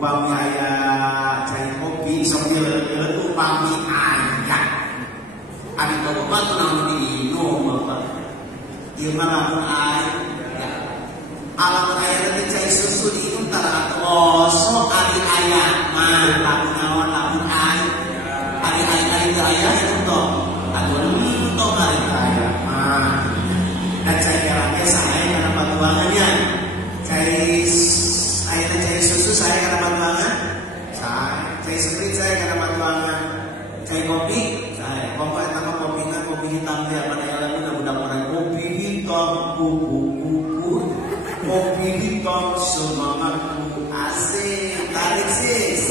upami aya cai kopi sambil upami aya ari obat naon diminum bapak ieu mah lamun aya alamun aya teh cai susu diinum tara atosok ari aya mah lamun naon lamun aya ari aya itu toh atuh minum toh ari aya mah dan cai kerangnya saya karena patuangannya cai susu saya karena patuangan cai sprite saya karena patuangan cai kopi saya pokoknya nama kopi hitam dia pada yang udah mulai kopi hitam kuku kopi hitam semangatku asik tarik sis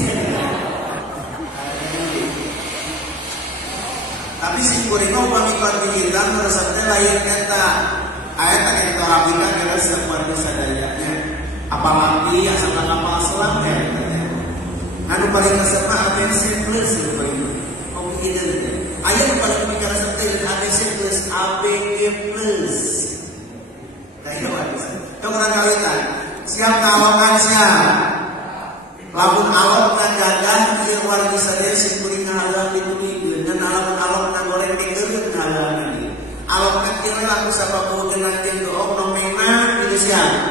tapi si kurino upami kopi hitam resepnya lain kata ayat tak kita habikan kita sekuat kesadayanya apalagi asal kapal selam ya anu paling resepnya ABC plus kopi itu ayat paling bicara setel ABC plus ABG plus kayak apa itu orang kawitan siap ngawakan siap lamun awak ngadagang ieu wargi sadaya sing kuring ngahalang ditulikeun dan lamun awak ngagoreng dikeun ngahalang lagi awak kira laku sababu genang jeung doong nomengna itu siap